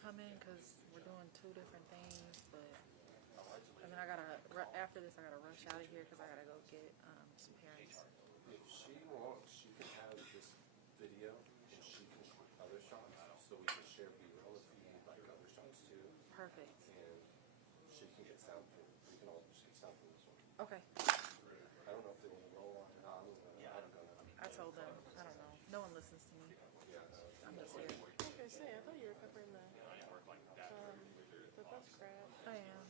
come in because we're doing two different things, but I mean, after this, I gotta rush out of here because I gotta go get some parents. If she wants, she can have this video and she can shoot other shots, so we can share B-roll if you need like other shots too. Perfect. And she can get sound from. We can all just get sound from this one. Okay. I don't know if they want to roll on it. I don't know. I told them, I don't know. No one listens to me. Yeah, I'm just here. Okay, so I thought you were covering the bus crash. I am.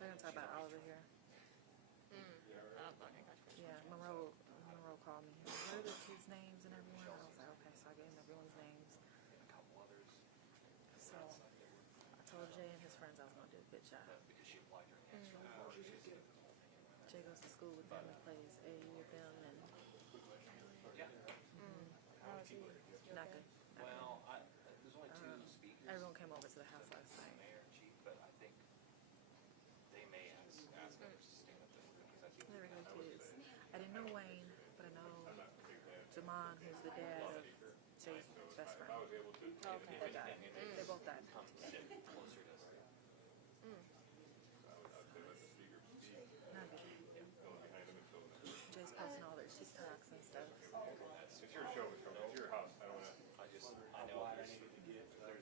They're gonna talk about Oliver here. Yeah, Monroe called me. He was like, what are the kids' names and everyone? And I was like, okay, so I gave him everyone's names. So I told Jay and his friends I was gonna do a good job. Jay goes to school with them and plays AU with them, and How is he? not good. Well, there's only two speakers. Everyone came over to the house last night. Mayor and chief, but I think they may ask others to stand up there because I think They're good kids. I didn't know Wayne, but I know Jamon, who's the dad of Jay's best friend. That died. They both died. come sit closer to us. Not good. Jay's posting all their TikToks and stuff. It's your show, it's your house. I don't want to. I know there's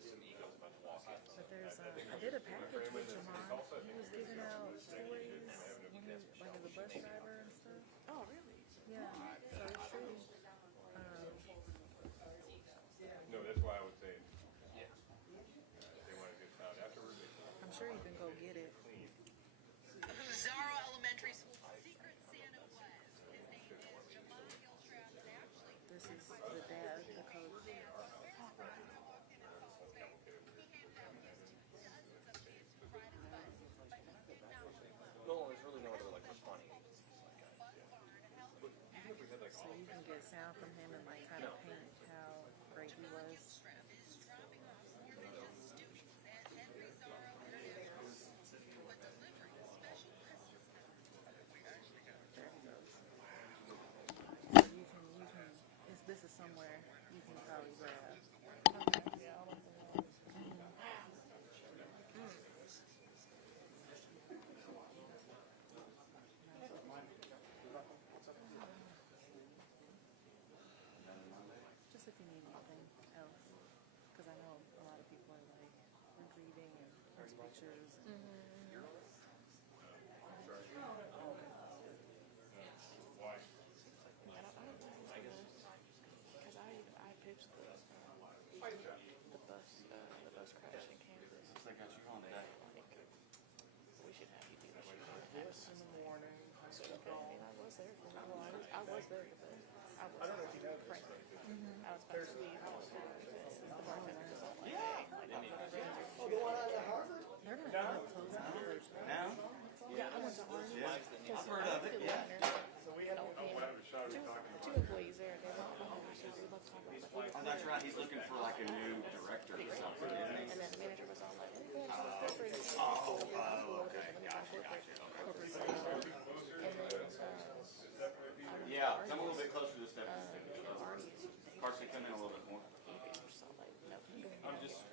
some egos about to walk in. But there's, I did a package with Jamon. He was giving out toys when he, like as a bus driver and stuff. Oh, really? Yeah, so it's true. No, that's why I would say, Yeah. they want to get found afterwards. I'm sure you can go get it. Zaro Elementary School secret Santa was. His name is Jamal Gilstrap, and actually This is the dad, the coach. No, there's really no other like responding. So you can get sound from him and like kind of paint how great he was. There he goes. So this is somewhere you can probably grab. Yeah, all of them. Just if you need anything else. Because I know a lot of people are like reading and there's pictures. And Why? Because I pitched the bus crash in Kansas. They got you on that. We should have you do the shoot. Yes, in the morning. I said, Okay, I mean, I was there for the well, I was there for the I don't know if you know right. I was about to leave. I was the bartender was all like, hey, like I'm gonna do it. Oh, the one out of Harvard? They're not gonna close Oliver's. Now? Yeah, I went to Arnold. Yeah. I've heard of it, yeah. So we had Whatever shot are you talking Two about? employees there. They were all so we love talking about Oh, that's right. He's looking for like a new director or something, isn't he? and then the manager was all like, corporate. Okay. Gotcha. Yeah, come a little bit closer to the step. Carson, come in a little bit more.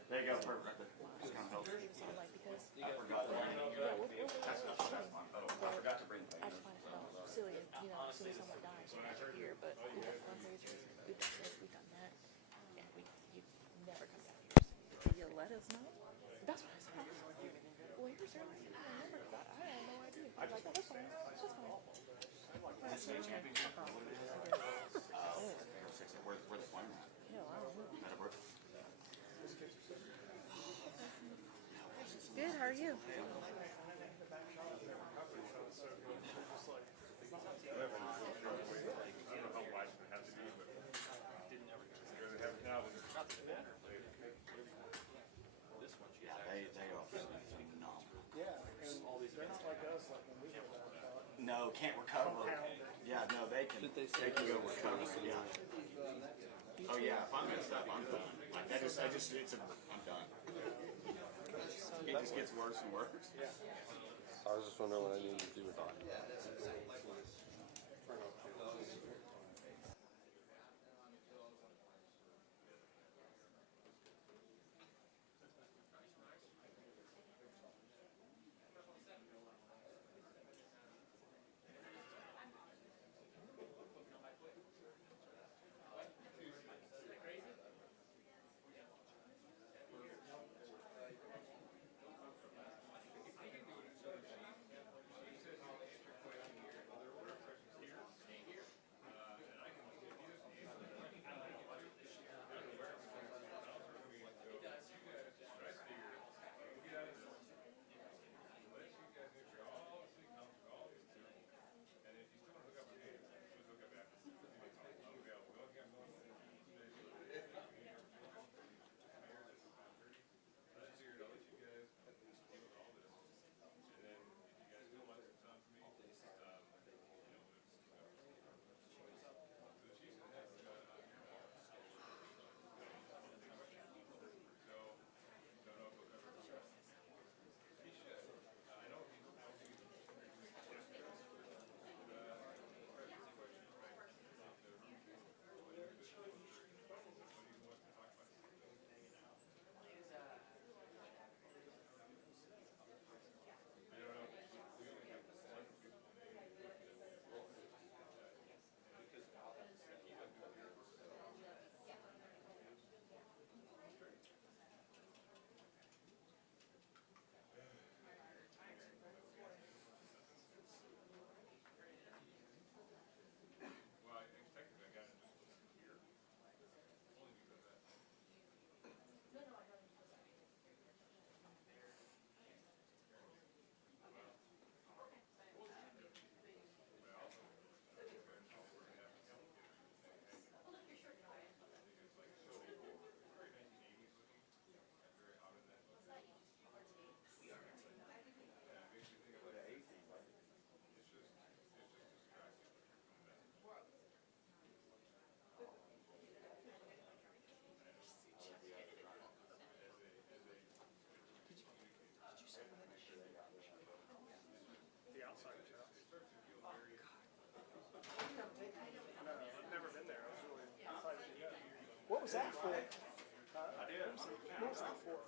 There you go, perfect. Just kind of help. I forgot. That's fine. I forgot to bring I just find it silly, you know, as soon as someone dies, you guys are here, but we've done fundraisers, we've done this, we've done that, and you never come down here. You let us know? That's what I said. Well, here's your line. I don't remember, because I had no idea. I was like, oh, that's fine. That's fine. Is it state championship? Where the flame at? Hell, I don't know. Meadowbrook? Good, how are you? Yeah, they are phenomenal. Yeah, and they're not like us, like when we were that far. No, can't recover. Yeah, no, they can go recover. Yeah. Oh yeah, if I'm messed up, I'm done. Like I'm done. It just gets worse and worse. I was just wondering what I needed to do with that. outside the shop. No, I've never been there. I was really excited to go. What was that for? I did. What was that for?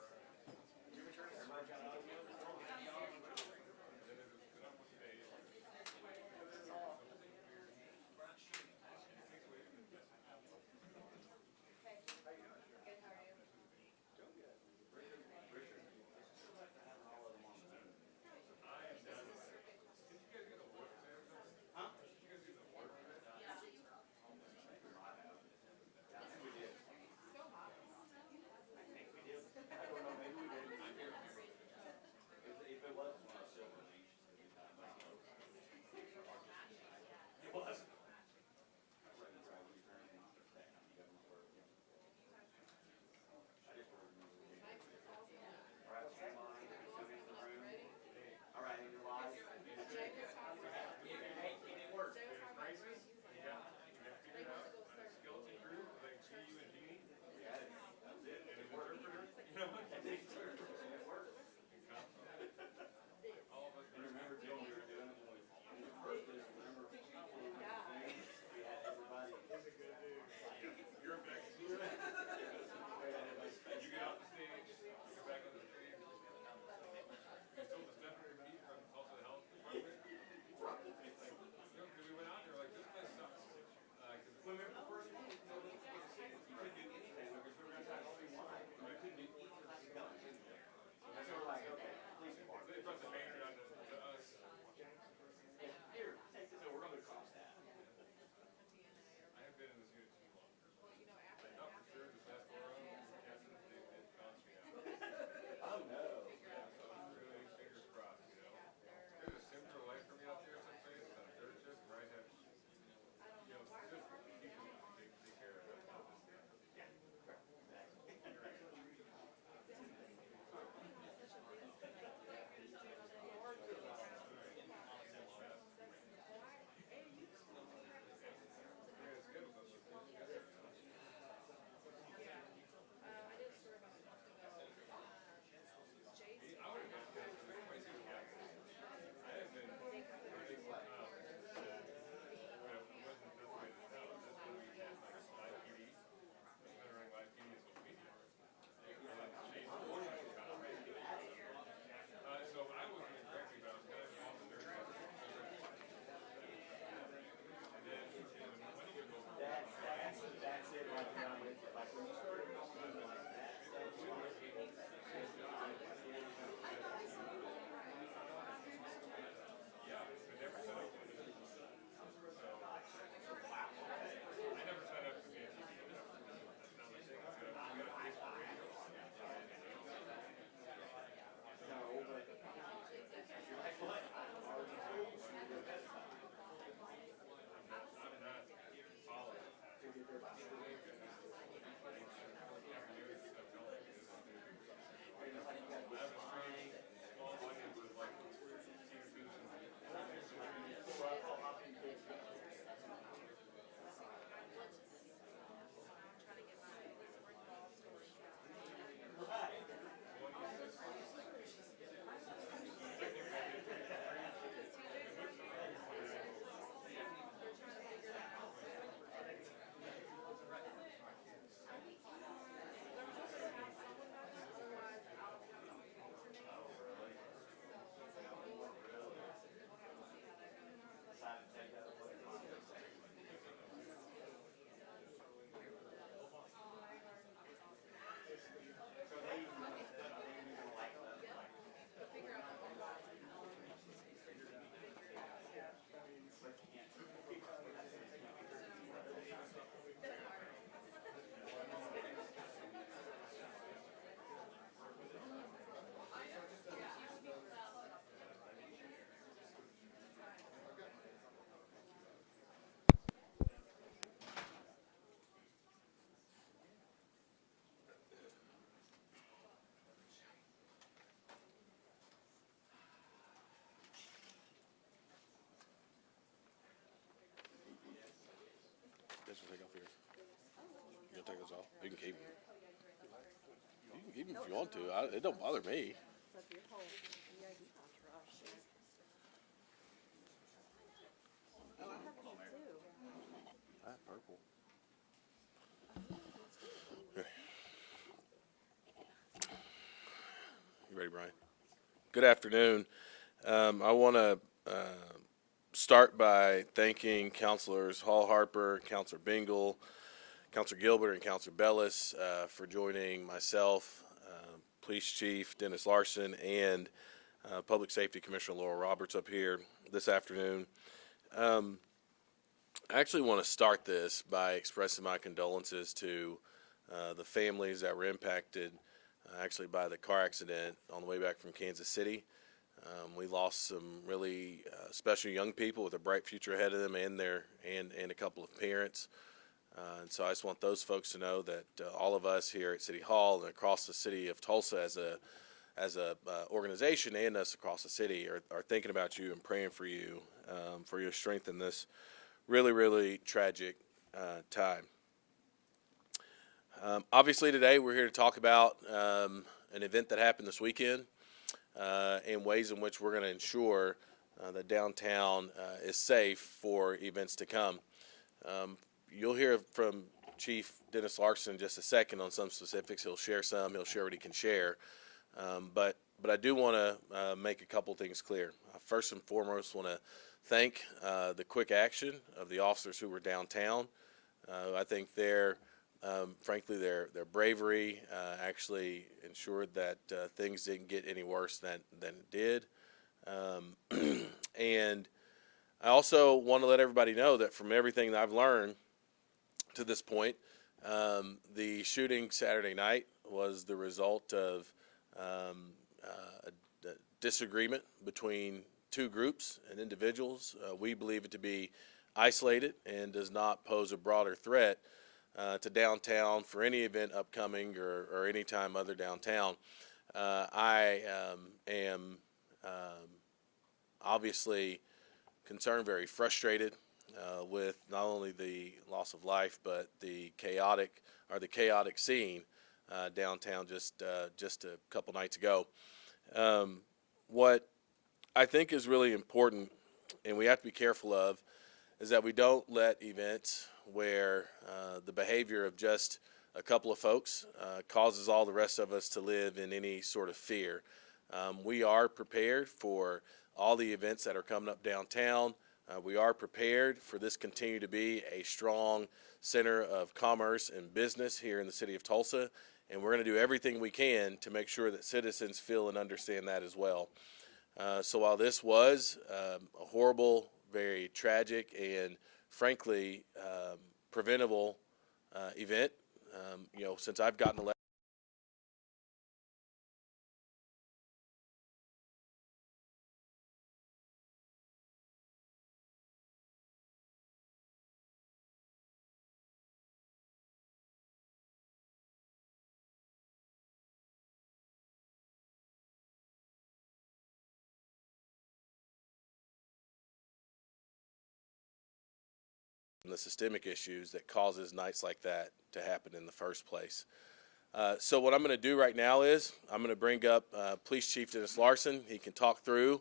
This will take off here. You gonna take those off? You can keep them. You can keep them if you want to. It don't bother me. It's up your whole, yeah, you got trash. ready, Brian. Good afternoon. I want to start by thanking Councilors Hall Harper, Councilor Bingle, Councilor Gilbert, and Councilor Bellis for joining myself, Police Chief Dennis Larsen, and Public Safety Commissioner Laura Roberts up here this afternoon. I actually want to start this by expressing my condolences to the families that were impacted actually by the car accident on the way back from Kansas City. We lost some really special young people with a bright future ahead of them, and a couple of parents. And so I just want those folks to know that all of us here at City Hall and across the city of Tulsa as a organization, and us across the city are thinking about you and praying for you for your strength in this really, really tragic time. Obviously today we're here to talk about an event that happened this weekend and ways in which we're going to ensure that downtown is safe for events to come. You'll hear from Chief Dennis Larsen in just a second on some specifics. He'll share what he can share. But I do want to make a couple things clear. I first and foremost want to thank the quick action of the officers who were downtown. I think frankly, their bravery actually ensured that things didn't get any worse than it did. And I also want to let everybody know that from everything that I've learned to this point, the shooting Saturday night was the result of a disagreement between two groups and individuals. We believe it to be isolated and does not pose a broader threat to downtown for any event upcoming or any time other downtown. I am obviously concerned, very frustrated with not only the loss of life but the chaotic scene downtown just a couple nights ago. What I think is really important, and we have to be careful of, is that we don't let events where the behavior of just a couple of folks causes all the rest of us to live in any sort of fear. We are prepared for all the events that are coming up downtown. We are prepared for this continue to be a strong center of commerce and business here in the city of Tulsa, and we're going to do everything we can to make sure that citizens feel and understand that as well. So while this was a horrible, very tragic, and frankly preventable event, since I've gotten elected, the systemic issues that causes nights like that to happen in the first place. So what I'm going to do right now is I'm going to bring up Police Chief Dennis Larsen. He can talk through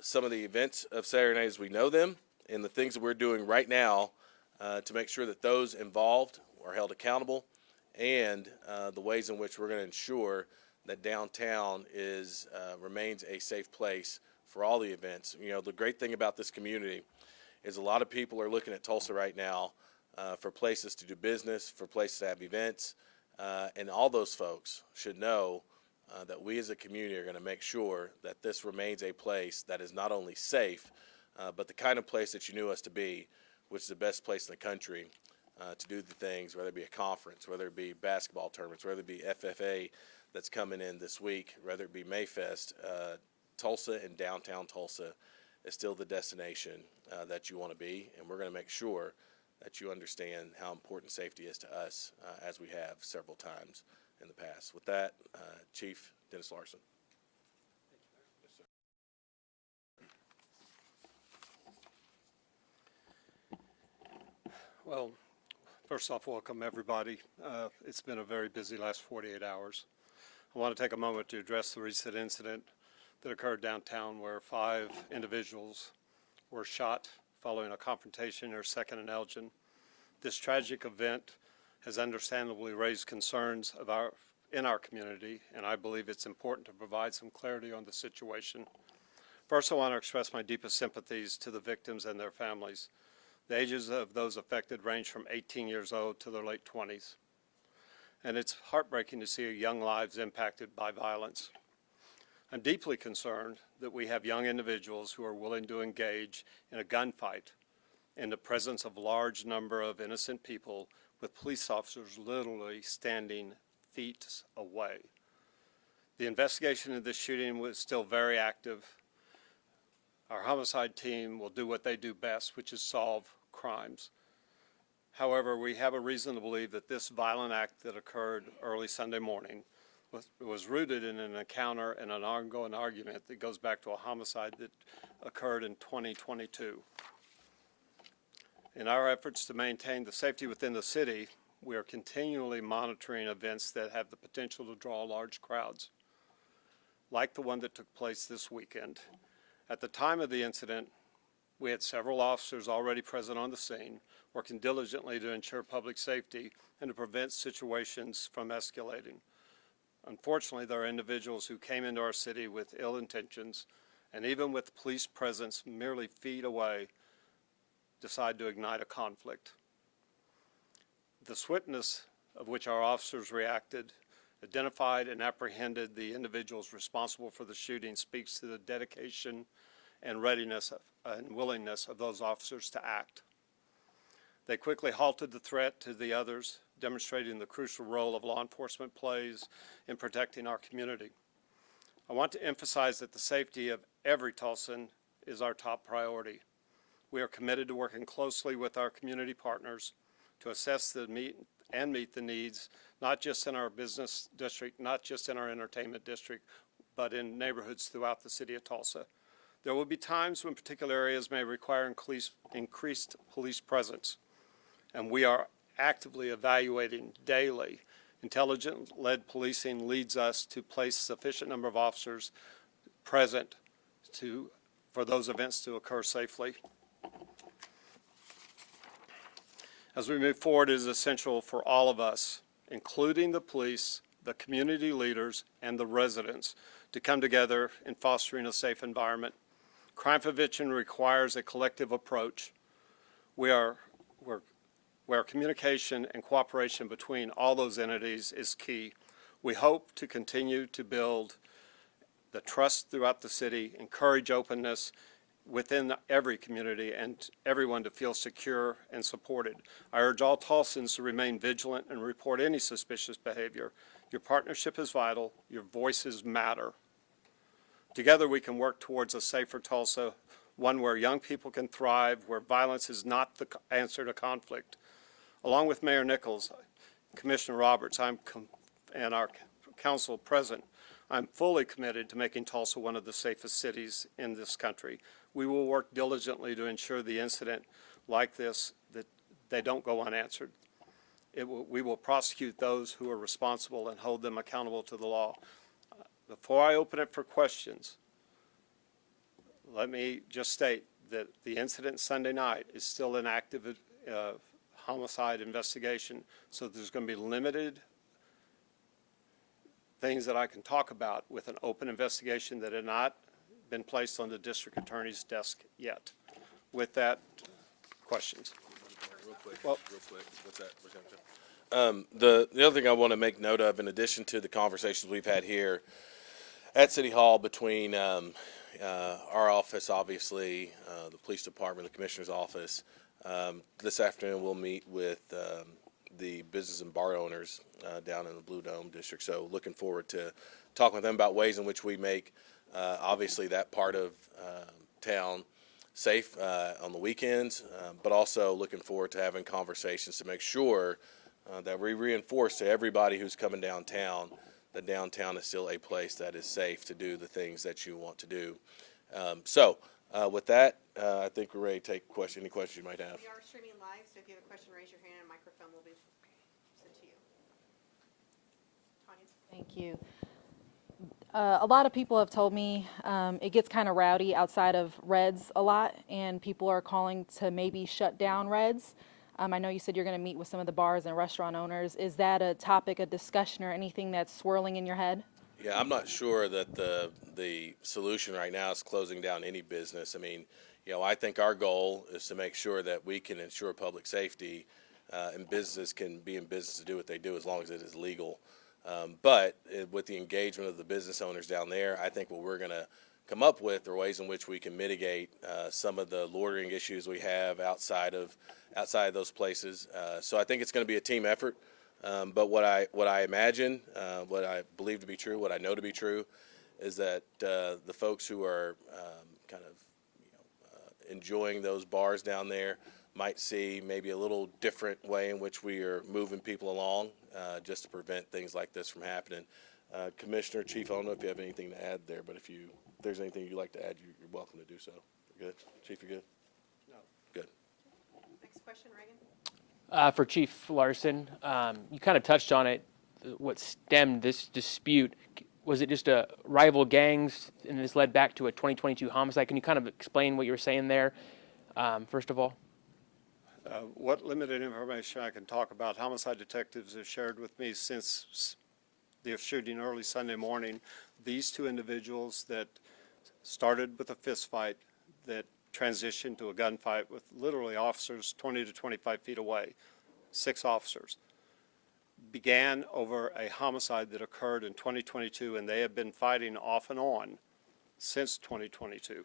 some of the events of Saturday night as we know them and the things that we're doing right now to make sure that those involved are held accountable, and the ways in which we're going to ensure that downtown remains a safe place for all the events. The great thing about this community is a lot of people are looking at Tulsa right now for places to do business, for places to have events, and all those folks should know that we as a community are going to make sure that this remains a place that is not only safe, but the kind of place that you knew us to be, which is the best place in the country to do the things, whether it be a conference, whether it be basketball tournaments, whether it be FFA that's coming in this week, whether it be Mayfest. Tulsa and downtown Tulsa is still the destination that you want to be, and we're going to make sure that you understand how important safety is to us as we have several times in the past. With that, Chief Dennis Larsen. Well, first off, welcome everybody. It's been a very busy last 48 hours. I want to take a moment to address the recent incident that occurred downtown where 5 individuals were shot following a confrontation near 2nd and Elgin. This tragic event has understandably raised concerns of our in our community, and I believe it's important to provide some clarity on the situation. First, I want to express my deepest sympathies to the victims and their families. The ages of those affected range from 18 years old to their late 20s. And it's heartbreaking to see young lives impacted by violence. I'm deeply concerned that we have young individuals who are willing to engage in a gunfight in the presence of a large number of innocent people, with police officers literally standing feet away. The investigation of this shooting was still very active. Our homicide team will do what they do best, which is solve crimes. However, we have a reason to believe that this violent act that occurred early Sunday morning was rooted in an encounter and an ongoing argument that goes back to a homicide that occurred in 2022. In our efforts to maintain the safety within the city, we are continually monitoring events that have the potential to draw large crowds, like the one that took place this weekend. At the time of the incident, we had several officers already present on the scene, working diligently to ensure public safety and to prevent situations from escalating. Unfortunately, there are individuals who came into our city with ill intentions, and even with police presence merely feet away, decide to ignite a conflict. The swiftness of which our officers reacted, identified and apprehended the individuals responsible for the shooting, speaks to the dedication and readiness and willingness of those officers to act. They quickly halted the threat to the others, demonstrating the crucial role of law enforcement plays in protecting our community. I want to emphasize that the safety of every Tulsan is our top priority. We are committed to working closely with our community partners to assess meet the needs, not just in our business district, not just in our entertainment district, but in neighborhoods throughout the city of Tulsa. There will be times when particular areas may require increased police presence, and we are actively evaluating daily. Intelligence-led policing leads us to place sufficient number of officers present for those events to occur safely. As we move forward, it is essential for all of us, including the police, the community leaders, and the residents, to come together in fostering a safe environment. Crime prevention requires a collective approach where communication and cooperation between all those entities is key. We hope to continue to build the trust throughout the city, encourage openness within every community, and everyone to feel secure and supported. I urge all Tulsans to remain vigilant and report any suspicious behavior. Your partnership is vital. Your voices matter. Together we can work towards a safer Tulsa, one where young people can thrive, where violence is not the answer to conflict. Along with Mayor Nichols, Commissioner Roberts, and our council present, I'm fully committed to making Tulsa one of the safest cities in this country. We will work diligently to ensure the incident like this, that they don't go unanswered. We will prosecute those who are responsible and hold them accountable to the law. Before I open it for questions, let me just state that the incident Sunday night is still an active homicide investigation, so there's going to be limited things that I can talk about with an open investigation that had not been placed on the district attorney's desk yet. With that, questions? Real quick. Well, What's that? The other thing I want to make note of, in addition to the conversations we've had here at City Hall between our office, obviously, the police department, the commissioner's office, this afternoon we'll meet with the business and bar owners down in the Blue Dome district. So looking forward to talking with them about ways in which we make obviously that part of town safe on the weekends, but also looking forward to having conversations to make sure that we reinforce to everybody who's coming downtown that downtown is still a place that is safe to do the things that you want to do. With that, I think we're ready to take any questions you might have. We are streaming live, so if you have a question, raise your hand and a microphone will be sent to you. Tanya? Thank you. A lot of people have told me it gets kind of rowdy outside of Reds a lot, and people are calling to maybe shut down Reds. I know you said you're going to meet with some of the bars and restaurant owners. Is that a topic of discussion or anything that's swirling in your head? Yeah, I'm not sure that the solution right now is closing down any business. I mean, I think our goal is to make sure that we can ensure public safety, and businesses can be in business to do what they do as long as it is legal. But with the engagement of the business owners down there, I think what we're going to come up with are ways in which we can mitigate some of the loitering issues we have outside of those places. So I think it's going to be a team effort. But what I imagine, what I believe to be true, what I know to be true, is that the folks who are kind of enjoying those bars down there might see maybe a little different way in which we are moving people along, just to prevent things like this from happening. Commissioner, Chief, I don't know if you have anything to add there, but if there's anything you'd like to add, you're welcome to do so. You're good? Chief, you good? No. Good. Next question, Reagan. For Chief Larsen, you kind of touched on it, what stemmed this dispute. Was it just rival gangs, and this led back to a 2022 homicide? Can you kind of explain what you were saying there, first of all? What limited information I can talk about, homicide detectives have shared with me since the shooting early Sunday morning, these two individuals that started with a fist fight that transitioned to a gunfight with literally officers 20 to 25 feet away, 6 officers, began over a homicide that occurred in 2022, and they have been fighting off and on since 2022.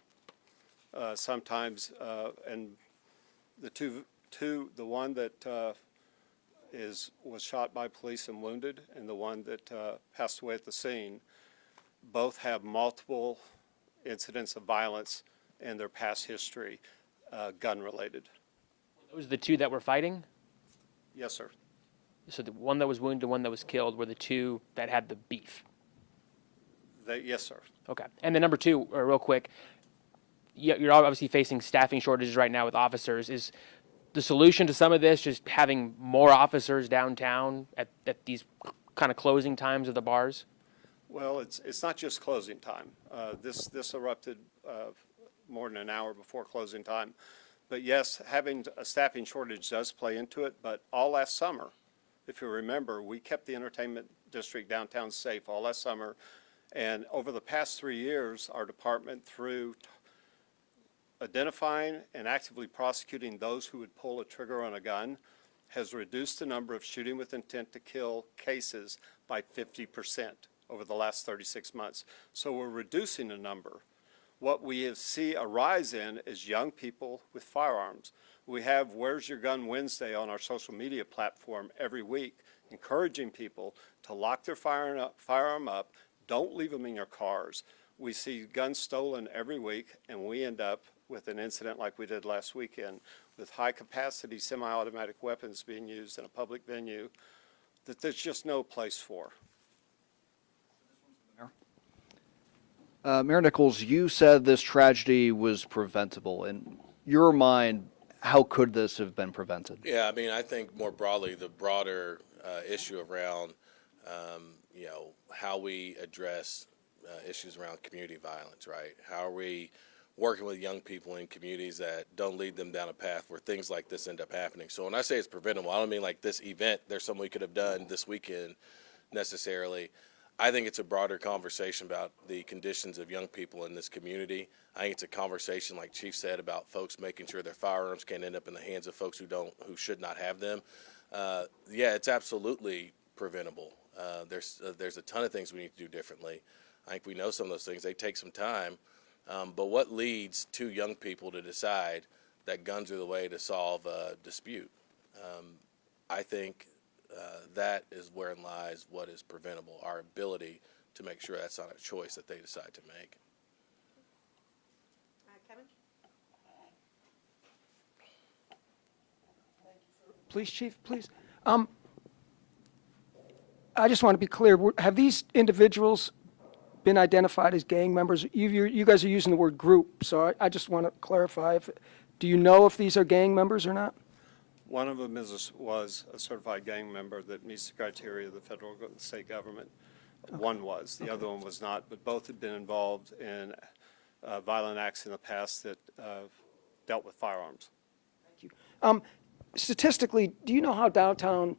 Sometimes, and the one that was shot by police and wounded, and the one that passed away at the scene, both have multiple incidents of violence in their past history, gun-related. Those the two that were fighting? Yes, sir. So the one that was wounded, the one that was killed, were the two that had the beef? Yes, sir. Okay. And then number two, real quick, you're obviously facing staffing shortages right now with officers. Is the solution to some of this just having more officers downtown at these kind of closing times of the bars? Well, it's not just closing time. This erupted more than an hour before closing time. But yes, having a staffing shortage does play into it. But all last summer, if you remember, we kept the entertainment district downtown safe all last summer. And over the past 3 years, our department, through identifying and actively prosecuting those who would pull a trigger on a gun, has reduced the number of shooting with intent to kill cases by 50% over the last 36 months. So we're reducing the number. What we see a rise in is young people with firearms. We have Where's Your Gun Wednesday on our social media platform every week, encouraging people to lock their firearm up, don't leave them in your cars. We see guns stolen every week, and we end up with an incident like we did last weekend with high-capacity semi-automatic weapons being used in a public venue that there's just no place for. Mayor Nichols, you said this tragedy was preventable. In your mind, how could this have been prevented? Yeah, I mean, I think more broadly, the broader issue around, how we address issues around community violence, right? How are we working with young people in communities that don't lead them down a path where things like this end up happening? So when I say it's preventable, I don't mean like this event, there's something we could have done this weekend necessarily. I think it's a broader conversation about the conditions of young people in this community. I think it's a conversation, like Chief said, about folks making sure their firearms can't end up in the hands of folks who should not have them. Yeah, it's absolutely preventable. There's a ton of things we need to do differently. I think we know some of those things. They take some time. But what leads two young people to decide that guns are the way to solve a dispute? I think that is wherein lies what is preventable, our ability to make sure that's not a choice that they decide to make. Kevin? Police chief, please. I just want to be clear. Have these individuals been identified as gang members? You guys are using the word group, so I just want to clarify. Do you know if these are gang members or not? One of them was a certified gang member that meets the criteria of the federal and state government. Okay. One was. The other one was not, but both had been involved in violent acts in the past that dealt with firearms. Thank you. statistically, do you know how downtown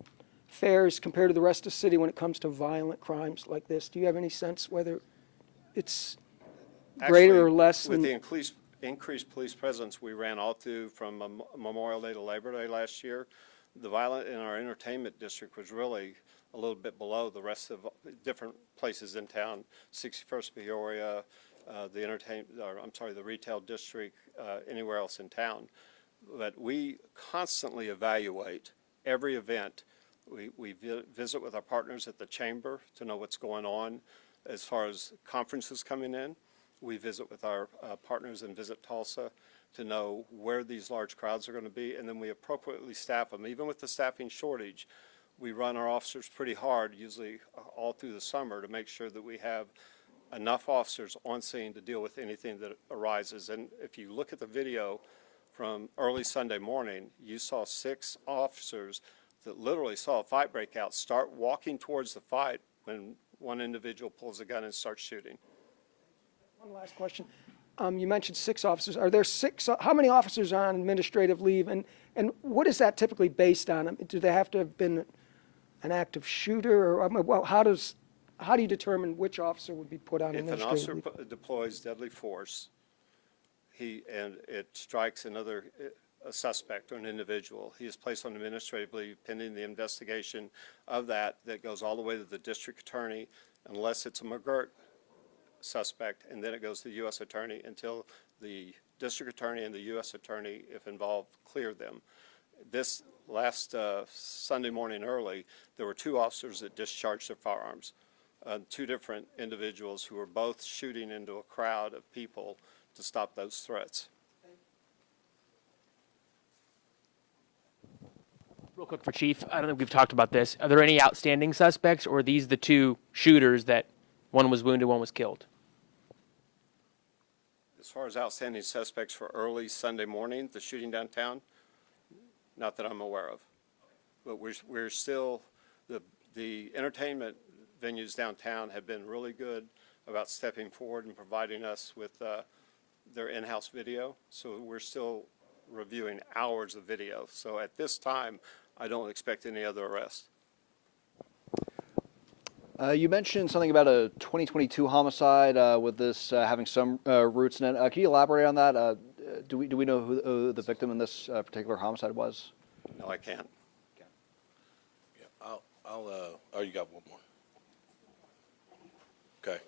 fares compared to the rest of the city when it comes to violent crimes like this? Do you have any sense whether it's greater or less? With the increased police presence we ran all through from Memorial Day to Labor Day last year, the violence in our entertainment district was really a little bit below the rest of different places in town. 61st Peoria, the retail district, anywhere else in town. But we constantly evaluate every event. We visit with our partners at the chamber to know what's going on as far as conferences coming in. We visit with our partners in Visit Tulsa to know where these large crowds are going to be, and then we appropriately staff them. Even with the staffing shortage, we run our officers pretty hard, usually all through the summer, to make sure that we have enough officers on scene to deal with anything that arises. And if you look at the video from early Sunday morning, you saw 6 officers that literally saw a fight break out, start walking towards the fight when one individual pulls a gun and starts shooting. One last question. You mentioned 6 officers. Are there 6? How many officers are on administrative leave, and what is that typically based on? Do they have to have been an active shooter, or well, how do you determine which officer would be put on administrative leave? If an officer deploys deadly force, and it strikes another a suspect or an individual, he is placed on administrative leave pending the investigation of that goes all the way to the district attorney, unless it's a McGirt suspect, and then it goes to the U.S. attorney until the district attorney and the U.S. attorney, if involved, clear them. This last Sunday morning early, there were 2 officers that discharged their firearms, 2 different individuals who were both shooting into a crowd of people to stop those threats. Real quick for Chief, I don't think we've talked about this. Are there any outstanding suspects, or are these the 2 shooters that one was wounded, one was killed? As far as outstanding suspects for early Sunday morning, the shooting downtown, not that I'm aware of. But we're still, the entertainment venues downtown have been really good about stepping forward and providing us with their in-house video. So we're still reviewing hours of video. So at this time, I don't expect any other arrests. You mentioned something about a 2022 homicide with this having some roots in it. Can you elaborate on that? Do we know who the victim in this particular homicide was? No, I can't. Yeah, oh, you got one more. Okay.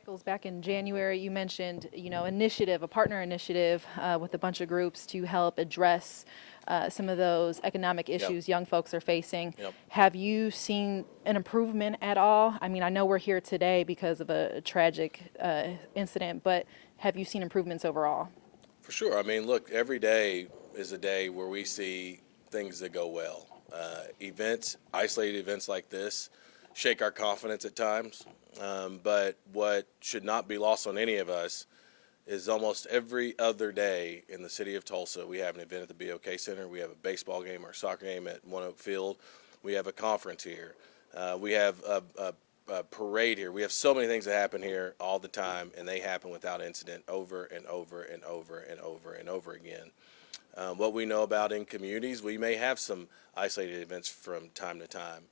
Nichols, back in January, you mentioned, a partner initiative with a bunch of groups to help address some of those economic issues young folks are facing. Have you seen an improvement at all? I mean, I know we're here today because of a tragic incident, but have you seen improvements overall? For sure. I mean, look, every day is a day where we see things that go well. Isolated events like this shake our confidence at times. But what should not be lost on any of us is almost every other day in the city of Tulsa, we have an event at the BOK Center. We have a baseball game or a soccer game at One Oak Field. We have a conference here. We have a parade here. We have so many things that happen here all the time, and they happen without incident over and over and over and over and over again. What we know about in communities, we may have some isolated events from time to time.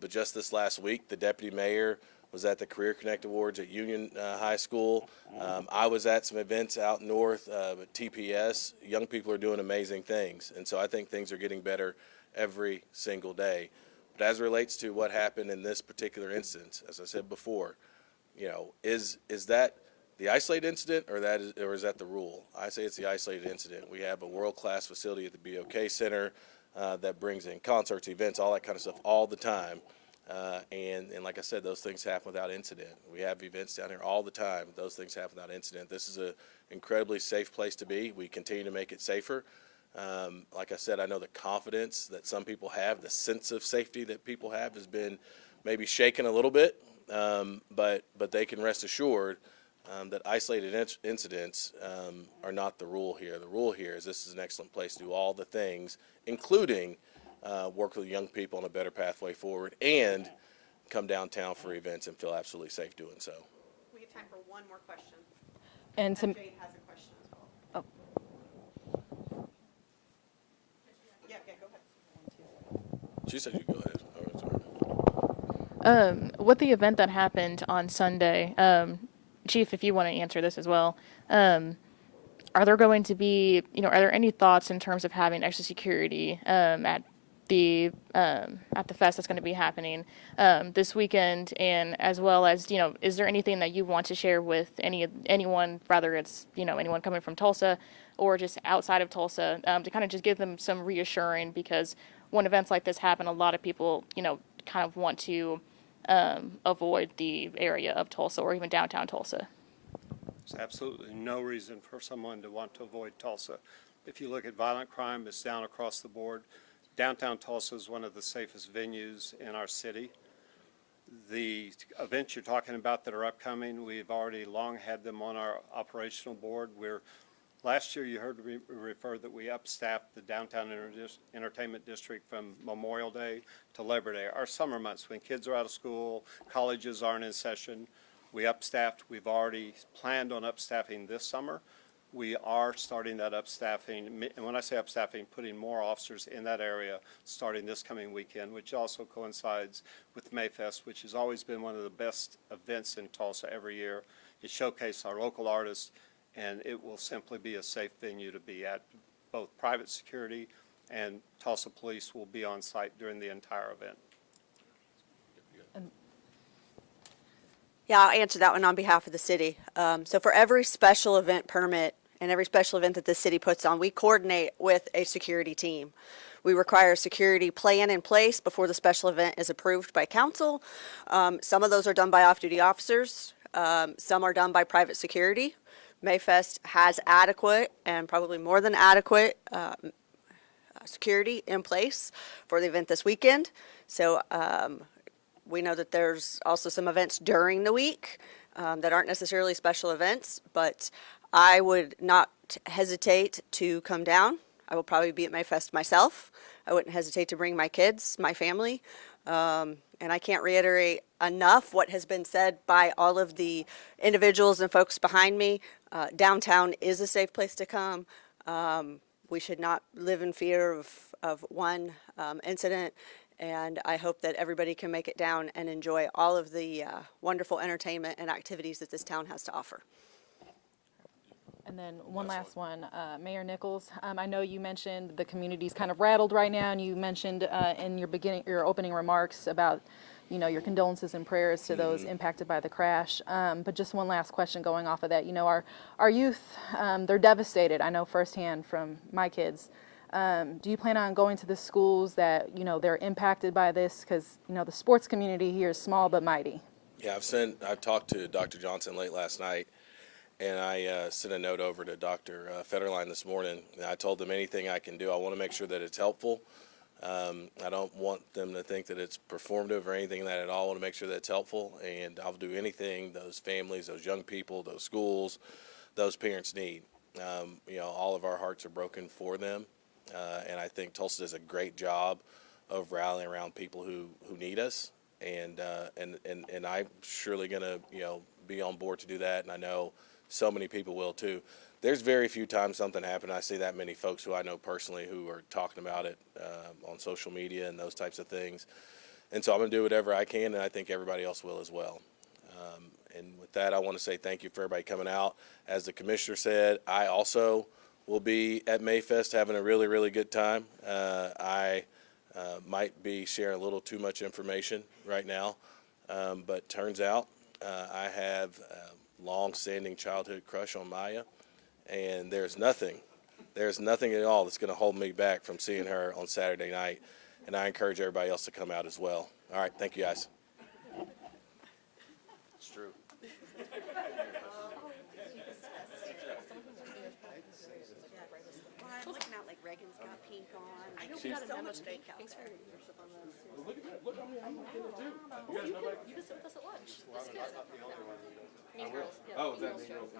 But just this last week, the deputy mayor was at the Career Connect Awards at Union High School. I was at some events out north at TPS. Young people are doing amazing things, and so I think things are getting better every single day. But as it relates to what happened in this particular instance, as I said before, is that the isolated incident or is that the rule? I say it's the isolated incident. We have a world-class facility at the BOK Center that brings in concerts, events, all that kind of stuff all the time. And like I said, those things happen without incident. We have events down here all the time. Those things happen without incident. This is an incredibly safe place to be. We continue to make it safer. Like I said, I know the confidence that some people have, the sense of safety that people have has been maybe shaken a little bit, but they can rest assured that isolated incidents are not the rule here. The rule here is this is an excellent place to do all the things, including work with young people on a better pathway forward and come downtown for events and feel absolutely safe doing so. We have time for one more question. And Jade has a question as well. Oh. She said you go ahead. Oh, sorry. With the event that happened on Sunday, Chief, if you want to answer this as well, are there going to be, are there any thoughts in terms of having extra security at the fest that's going to be happening this weekend, and as well as, is there anything that you want to share with anyone, whether it's, anyone coming from Tulsa or just outside of Tulsa, to kind of just give them some reassuring, because when events like this happen, a lot of people, kind of want to avoid the area of Tulsa or even downtown Tulsa. There's absolutely no reason for someone to want to avoid Tulsa. If you look at violent crime, it's down across the board. Downtown Tulsa is one of the safest venues in our city. The events you're talking about that are upcoming, we've already long had them on our operational board. Last year you heard me refer that we upstaffed the downtown entertainment district from Memorial Day to Labor Day. Our summer months, when kids are out of school, colleges aren't in session, we upstaffed. We've already planned on upstaffing this summer. We are starting that upstaffing, and when I say upstaffing, putting more officers in that area starting this coming weekend, which also coincides with Mayfest, which has always been one of the best events in Tulsa every year. It showcases our local artists, and it will simply be a safe venue to be at. Both private security and Tulsa Police will be on site during the entire event. Yeah, I'll answer that one on behalf of the city. So for every special event permit and every special event that the city puts on, we coordinate with a security team. We require a security plan in place before the special event is approved by council. Some of those are done by off-duty officers. Some are done by private security. Mayfest has adequate and probably more than adequate security in place for the event this weekend. So we know that there's also some events during the week that aren't necessarily special events, but I would not hesitate to come down. I will probably be at Mayfest myself. I wouldn't hesitate to bring my kids, my family, and I can't reiterate enough what has been said by all of the individuals and folks behind me. Downtown is a safe place to come. We should not live in fear of one incident, and I hope that everybody can make it down and enjoy all of the wonderful entertainment and activities that this town has to offer. And then one last one, Mayor Nichols, I know you mentioned the community's kind of rattled right now, and you mentioned in your opening remarks about, your condolences and prayers to those impacted by the crash. But just one last question going off of that, our youth, they're devastated. I know firsthand from my kids. Do you plan on going to the schools that, they're impacted by this? Because, the sports community here is small but mighty. Yeah, I've talked to Dr. Johnson late last night, and I sent a note over to Dr. Federline this morning. And I told them anything I can do, I want to make sure that it's helpful. I don't want them to think that it's performative or anything like that at all. I want to make sure that it's helpful, and I'll do anything those families, those young people, those schools, those parents need. All of our hearts are broken for them, and I think Tulsa does a great job of rallying around people who need us, and I'm surely going to be on board to do that, and I know so many people will too. There's very few times something happened, I see that many folks who I know personally who are talking about it on social media and those types of things. And so I'm going to do whatever I can, and I think everybody else will as well. And with that, I want to say thank you for everybody coming out. As the commissioner said, I also will be at Mayfest having a really, really good time. I might be sharing a little too much information right now, but turns out I have a long-standing childhood crush on Maya. And there's nothing at all that's going to hold me back from seeing her on Saturday night. And I encourage everybody else to come out as well. All right, thank you guys. It's true. Well, I'm looking out like Reagan's got pink on. I know we got a so memo much today. pink out Thanks for there. your leadership on this. Look at that. Look, I mean, I'm not going to do. You can sit with us at lunch. That's good. Mean Girls. Yeah, Oh, is Mean that Girls Mean show. Girls?